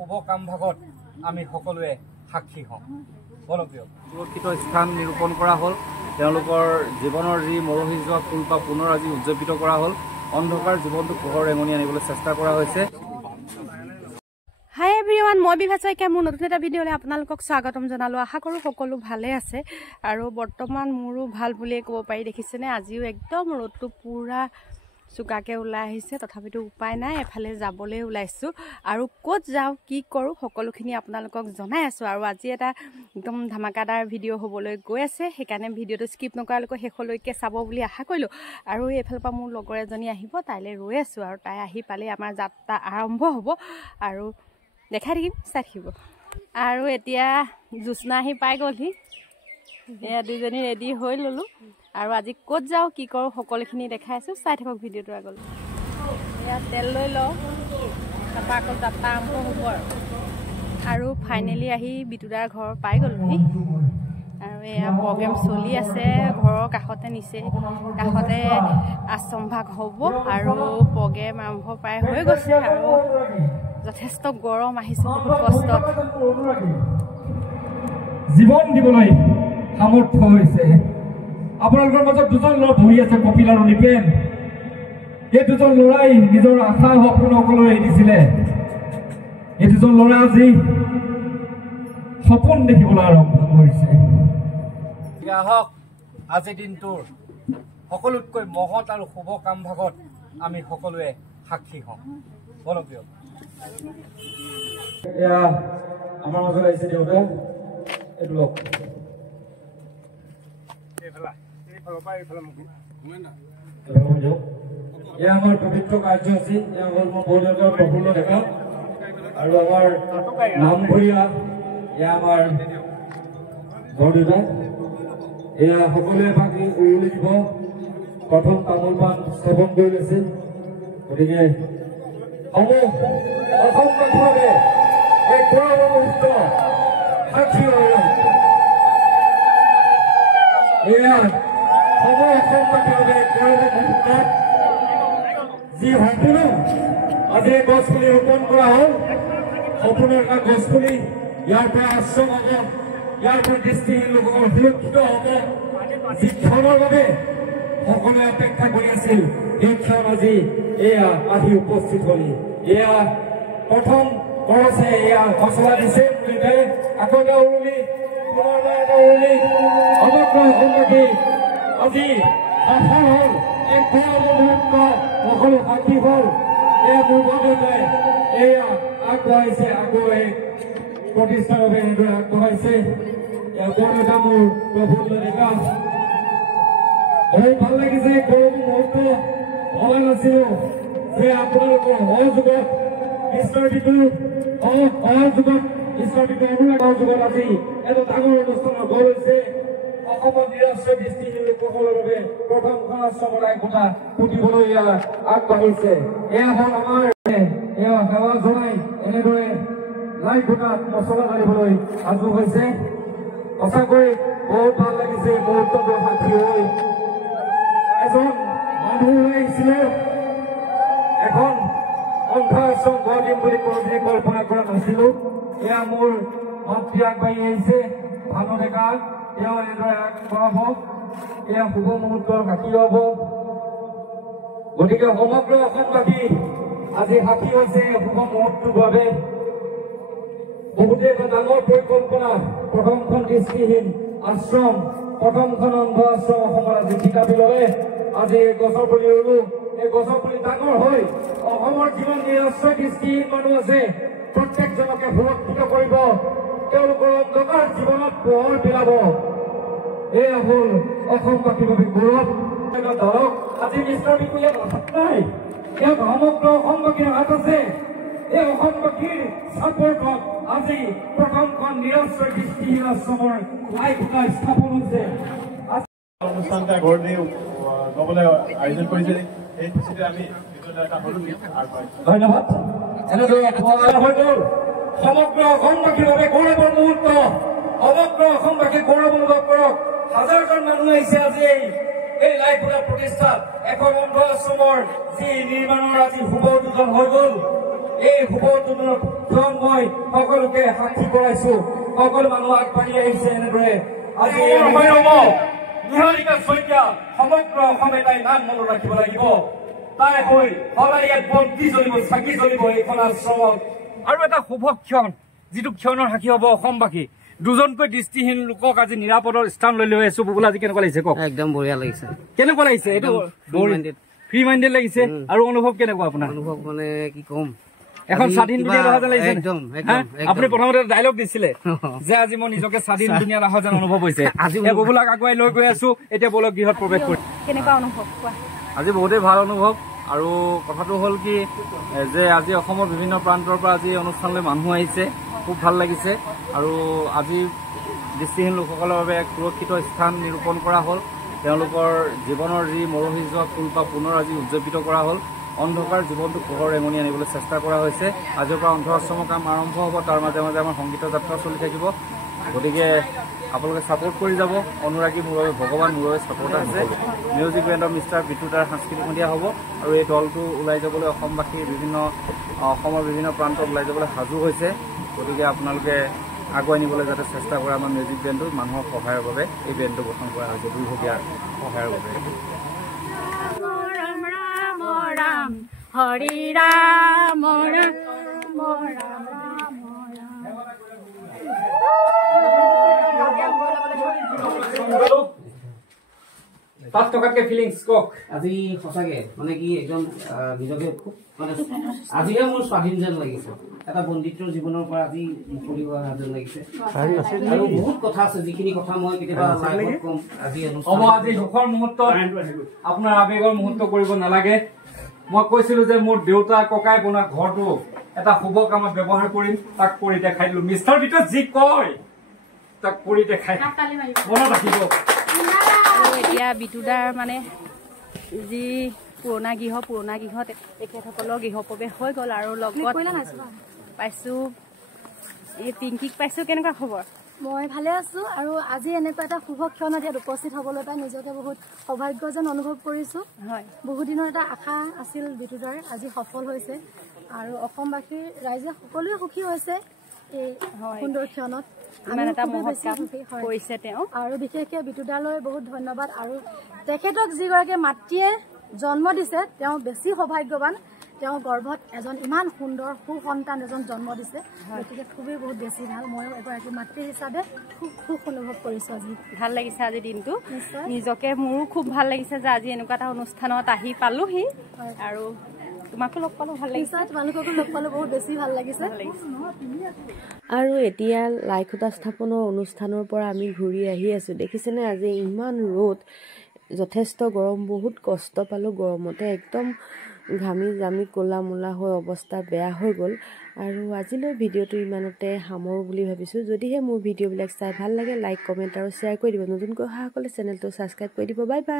শুভ কাম ভাগত আমি সকলোৱে সাক্ষী হওঁ। সুৰক্ষিত স্থান নিৰূপণ কৰা হ'ল। তেওঁলোকৰ জীৱনৰ যি মৰহি যোৱা ফুলপাহ পুনৰ আজি উজ্জীৱিত কৰা হ'ল। অন্ধকাৰ জীৱনটো পোহৰ ৰেঙনি আনিবলৈ চেষ্টা কৰা হৈছে। হাই এভৰিৱান, মই বিভা শইকীয়া। মোৰ নতুন এটা ভিডিঅ'লৈ আপোনালোকক স্বাগতম জনালোঁ। আশা কৰোঁ সকলো ভালে আছে আৰু বৰ্তমান মোৰো ভাল বুলিয়ে ক'ব পাৰি। দেখিছেনে, আজিও একদম ৰ'দটো পূৰা চোকাকৈ ওলাই আহিছে। তথাপিতো উপায় নাই, এফালে যাবলৈ ওলাইছোঁ আৰু ক'ত যাওঁ কি কৰোঁ সকলোখিনি আপোনালোকক জনাই আছোঁ। আৰু আজি এটা একদম ধামাকাদাৰ ভিডিঅ' হ'বলৈ গৈ আছে, সেইকাৰণে ভিডিঅ'টো স্কিপ নকৰালৈকে শেষলৈকে চাব বুলি আশা কৰিলোঁ। আৰু এইফালৰ পৰা মোৰ লগৰ এজনী আহিব, তাইলৈ ৰৈ আছোঁ আৰু তাই আহি পালেই আমাৰ যাত্ৰা আৰম্ভ হ'ব আৰু দেখাই থাকিম, চাই থাকিব। আৰু এতিয়া জ্যোৎস্না আহি পাই গ'লহি। এয়া দুইজনী ৰেডি হৈ ল'লোঁ আৰু আজি ক'ত যাওঁ কি কৰোঁ সকলোখিনি দেখাই আছোঁ, চাই থাকক ভিডিঅ'টো আগলৈ। এয়া তেল লৈ লওঁ, তাৰপৰা আকৌ যাত্ৰা আৰম্ভ হ'ব আৰু ফাইনেলি আহি বিতুদাৰ ঘৰ পাই গ'লোহি। আৰু এয়া প্ৰগ্ৰেম চলি আছে, ঘৰৰ কাষতে নিচে কাষতে আশ্ৰমভাগ হ'ব আৰু প্ৰগ্ৰেম আৰম্ভ প্ৰায় হৈ গৈছে। আৰু যথেষ্ট গৰম আহিছোঁ, বহুত কষ্টত জীৱন দিবলৈ সামৰ্থ্য হৈছে। আপোনালোকৰ মাজত দুজন ল'ৰা বহি আছে, কপিল আৰু নিপেন। এই দুজন ল'ৰাই নিজৰ আশা সপোন সকলো এৰি দিছিলে। এই দুজন ল'ৰা আজি সপোন দেখিবলৈ আৰম্ভ কৰিছে। আহক আজিৰ দিনটোৰ সকলোতকৈ মহৎ আৰু শুভ কাম ভাগত আমি সকলোৱে সাক্ষী হওঁ। বলপ্ৰিয় এয়া আমাৰ মাজত আহিছে দেউতা, এইটো লওক। এয়া আমাৰ পবিত্ৰ কাৰ্যসূচী, এয়া হ'ল মোৰ বৌদেউতাৰ প্ৰফুল্ল ডেকা আৰু আমাৰ নামঘৰীয়া, এয়া আমাৰ বৰদেউতা। এয়া সকলোৱে ভাগি উৰুলি দিব। প্ৰথম তামোল পাণ স্থাপন কৰি লৈছে। গতিকে সমূহ অসমবাসীভাৱে এই গৌৰৱ মুহূৰ্ত সাক্ষী হৈ এয়া সমূহ অসমবাসীভাৱে গৌৰৱ মুহূৰ্তত যি সপোন আজি গছ পুলি ৰোপণ কৰা হ'ল, সপোনৰ এটা গছ পুলি ইয়াৰ পৰা আশ্ৰম হ'ব, ইয়াৰ পৰা দৃষ্টিহীন লোকসকল সুৰক্ষিত হ'ব। যি ক্ষণৰ বাবে সকলোৱে অপেক্ষা কৰি আছিল, এই ক্ষণ আজি এয়া আহি উপস্থিত হলি। এয়া প্ৰথম কৰছে, এয়া মছলা দিছে পুলিতে, আকৌ এটা উৰুলি, পুনৰ এটা উৰুলি। সমগ্ৰ অসমবাসী আজি সফল হ'ল, এক গৌৰৱ মুহূৰ্ত সকলো সাক্ষী হ'ল। এয়া মোৰ বৰদেউতাই এয়া আগবঢ়াইছে, আকৌ এই প্ৰতিষ্ঠাৰ বাবে এনেদৰে আগবঢ়াইছে। এয়া বৰদেউতা মোৰ প্ৰফুল্ল ডেকা। বহুত ভাল লাগিছে। গৌৰৱ মুহূৰ্ত ভবা নাছিলো যে আপোনালোকৰ সহযোগত সহযোগত আজি এটা ডাঙৰ অনুষ্ঠানৰ গঢ় হৈছে। অসমত নিৰাশ্ৰয় দৃষ্টিহীন লোকসকলৰ বাবে প্ৰথমখন আশ্ৰমৰ একতা পুতিবলৈ আগবাঢ়িছে। এয়া হ'ল আমাৰ এয়া সেৱা জনাই এনেদৰে লাই ঘোটাত মছলা ঢালিবলৈ সাজু হৈছে। সঁচাকৈ বহুত ভাল লাগিছে মুহূৰ্তটো সাক্ষী হৈ। এজন মানুহ আহিছিলে, এখন অন্ধা আশ্ৰম গঢ় দিম বুলি কোনোদিনে কল্পনা কৰা নাছিলো। এয়া মোৰ মাতৃ আগবাঢ়ি আহিছে, ভানু ডেকা, তেওঁ এনেদৰে আগবঢ়াব। এয়া শুভ মুহূৰ্তৰ সাক্ষী হ'ব। গতিকে সমগ্ৰ অসমবাসী আজি সাক্ষী হৈছে শুভ মুহূৰ্তৰ বাবে। বহুতে এটা ডাঙৰ পৰিকল্পনা, প্ৰথমখন দৃষ্টিহীন আশ্ৰম, প্ৰথমখন অন্ধ আশ্ৰম অসমৰ আজি থিতাপি ল'লে। আজি এই গছৰ পুলি ৰুলো, এই গছৰ পুলি ডাঙৰ হৈ অসমৰ যিমান নিৰাশ্ৰয় দৃষ্টিহীন মানুহ আছে প্ৰত্যেকজনকে সুৰক্ষিত কৰিব, তেওঁলোকৰ অন্ধকাৰ জীৱনত পোহৰ পেলাব। এয়া হ'ল অসমবাসীৰ বাবে গৌৰৱ। ধৰক আজি মিষ্টাৰ বিকুয়ে হাত নাই, ইয়াত সমগ্ৰ অসমবাসীৰ হাত আছে। এই অসমবাসীৰ চাপৰ্টত আজি প্ৰথমখন নিৰাশ্ৰয় দৃষ্টিহীন আশ্ৰমৰ লাই ঘোটা স্থাপন হৈছে। অনুষ্ঠানটা গঢ় দি ল'বলৈ আয়োজন কৰিছে। এই খুচিতে আমি ধন্যবাদ। এনেদৰে হৈ গ'ল সমগ্ৰ অসমবাসীৰ বাবে গৌৰৱৰ মুহূৰ্ত। সমগ্ৰ অসমবাসীক গৌৰৱ অনুভৱ কৰক। হাজাৰজন মানুহ আহিছে আজি এই লাই ঘোটা প্ৰতিষ্ঠাত। এখন অন্ধ আশ্ৰমৰ যি নিৰ্মাণৰ আজি শুভ উদ্বোধন হৈ গ'ল। এই শুভটোৰ ক্ষণ মই সকলোকে সাক্ষী কৰাইছো সকলো মানুহ আগবাঢ়ি আহিছে এনেদৰে আজি নিহাৰিকা শইকীয়া সমগ্ৰ অসমে তাই নাম মনত ৰাখিব লাগিব তাই হৈ সদায় ইয়াত বন্তি জ্বলিব চাকি জ্বলিব এইখন আশ্ৰমত আৰু এটা শুভ ক্ষণ যিটো ক্ষণৰ সাক্ষী হ'ব অসমবাসী দুজনকৈ দৃষ্টিহীন লোকক আজি নিৰাপদৰ স্থান লৈ আছো বুবুল আজি কেনেকুৱা লাগিছে কওক একদম বঢ়িয়া লাগিছে কেনেকুৱা লাগিছে এইটো ফ্ৰী মাইণ্ডেড লাগিছে আৰু অনুভৱ কেনেকুৱা আপোনাৰ অনুভৱ মানে কি কম এখন স্বাধীন দুনিয়া দেখা যেন লাগিছে একদম আপুনি প্ৰথমতে ডায়লগ দিছিলে যে আজি মই নিজকে স্বাধীন দুনিয়া দেখা যেন অনুভৱ হৈছে আজি বুবুলাক আগুৱাই লৈ গৈ আছো এতিয়া বলক গৃহত প্ৰৱেশ কৰি কেনেকুৱা অনুভৱ কোৱা আজি বহুতেই ভাল অনুভৱ আৰু কথাটো হ'ল কি যে আজি অসমৰ বিভিন্ন প্ৰান্তৰ পৰা আজি অনুষ্ঠানলৈ মানুহ আহিছে খুব ভাল লাগিছে আৰু আজি দৃষ্টিহীন লোকসকলৰ বাবে এক সুৰক্ষিত স্থান নিৰূপণ কৰা হ'ল তেওঁলোকৰ জীৱনৰ যি মৰহি যোৱা ফুলপাহ পুনৰ আজি উদযাপিত কৰা হ'ল অন্ধকাৰ জীৱনটোক পোহৰ ৰেঙনি আনিবলৈ চেষ্টা কৰা হৈছে আজিৰ পৰা অন্ধ আশ্ৰমৰ কাম আৰম্ভ হ'ব তাৰ মাজে মাজে আমাৰ সংগীত যাত্ৰা চলি থাকিব গতিকে আপোনালোকে ছাপোৰ্ট কৰি যাব অনুৰাগী মোৰ বাবে ভগৱান মোৰ বাবে ছাপোৰ্ট আছে মিউজিক বেণ্ডৰ মিষ্টাৰ বিটুদাৰ সাংস্কৃতিক সন্ধিয়া হ'ব আৰু এই দলটো ওলাই যাবলৈ অসমবাসী অসমৰ বিভিন্ন প্ৰান্তত ওলাই যাবলৈ সাজু হৈছে গতিকে আপোনালোকে আগুৱাই নিবলৈ যাতে চেষ্টা কৰে আমাৰ মিউজিক বেণ্ডটো মানুহৰ সহায়ৰ বাবে এই বেণ্ডটো গঠন কৰা হৈছে দুৰ্ভগীয়া সহায়ৰ বাবে হৰি ৰাম তাত থকাতকে ফিলিংছ কওক আজি সঁচাকে মানে কি একদম নিজকে খুব মানে আজিহে মোৰ স্বাধীন যেন লাগিছে এটা বন্দিত্বৰ জীৱনৰ পৰা আজি মুকলি হোৱা যেন লাগিছে আৰু বহুত কথা আছে যিখিনি কথা মই কেতিয়াবা লাইভত কম আজি হ'ব আজি সুখৰ মুহূৰ্ত আপোনাৰ আৱেগৰ মুহূৰ্ত কৰিব নালাগে মই কৈছিলো যে মোৰ দেউতা ককাই বনোৱা ঘৰটো এটা শুভ কামত ব্যৱহাৰ কৰিম তাক কৰি দেখাই দিলো মিষ্টাৰ ভিতৰত যি কয় তাক কৰি দেখাই মনত ৰাখিব এতিয়া বিটুদাৰ মানে যি পুৰণা গৃহত তেখেতসকলৰ গৃহ প্ৰৱেশ হৈ গ'ল আৰু লগত পাইছো এই পিংকিক পাইছো কেনেকুৱা খবৰ মই ভালে আছো আৰু আজি এনেকুৱা এটা শুভ ক্ষণত ইয়াত উপস্থিত হ'বলৈ পাই নিজকে বহুত সৌভাগ্য যেন অনুভৱ কৰিছো হয় বহু দিনৰ এটা আশা আছিল বিটুদাৰ আজি সফল হৈছে আৰু অসমবাসীৰ ৰাইজে সকলোৱে সুখী হৈছে এই সুন্দৰ ক্ষণত ইমান এটা মহৎ কাম কৰিছে তেওঁ আৰু বিশেষকৈ বিটুদালৈ বহুত ধন্যবাদ আৰু তেখেতক যিগৰাকী মাতৃয়ে জন্ম দিছে তেওঁ বেছি সৌভাগ্যৱান তেওঁ গৰ্ভত এজন ইমান সুন্দৰ সুসন্তান এজন জন্ম দিছে গতিকে খুবেই বহুত বেছি ভাল ময়ো এগৰাকী মাতৃ হিচাপে খুব সুখ অনুভৱ কৰিছোঁ আজি ভাল লাগিছে আজি দিনটো নিজকে মোৰো খুব ভাল লাগিছে যে আজি এনেকুৱা এটা অনুষ্ঠানত আহি পালোহি আৰু তোমাকো লগ পালো ভাল লাগিছে তোমালোককো লগ পালো বহুত বেছি ভাল লাগিছে আৰু এতিয়া লাইখুটা স্থাপনৰ অনুষ্ঠানৰ পৰা আমি ঘূৰি আহি আছোঁ দেখিছেনে আজি ইমান ৰ'দ যথেষ্ট গৰম বহুত কষ্ট পালোঁ গৰমতে একদম ঘামি জামি ক'লা মোলা হৈ অৱস্থা বেয়া হৈ গ'ল আৰু আজিলৈ ভিডিঅ'টো ইমানতে সামৰোঁ বুলি ভাবিছোঁ যদিহে মোৰ ভিডিঅ'বিলাক চাই ভাল লাগে লাইক কমেণ্ট আৰু শ্বেয়াৰ কৰি দিব নতুনকৈ অহাসকলে চেনেলটো ছাবস্ক্ৰাইব কৰি দিব বাই বাই